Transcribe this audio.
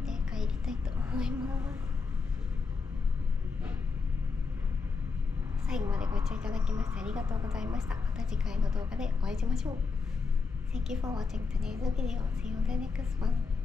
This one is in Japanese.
ので帰りたいと思います。最後までご視聴いただきましてありがとうございました。また次回の動画でお会いしましょう。Thank you for watching today's video. See you in the next one.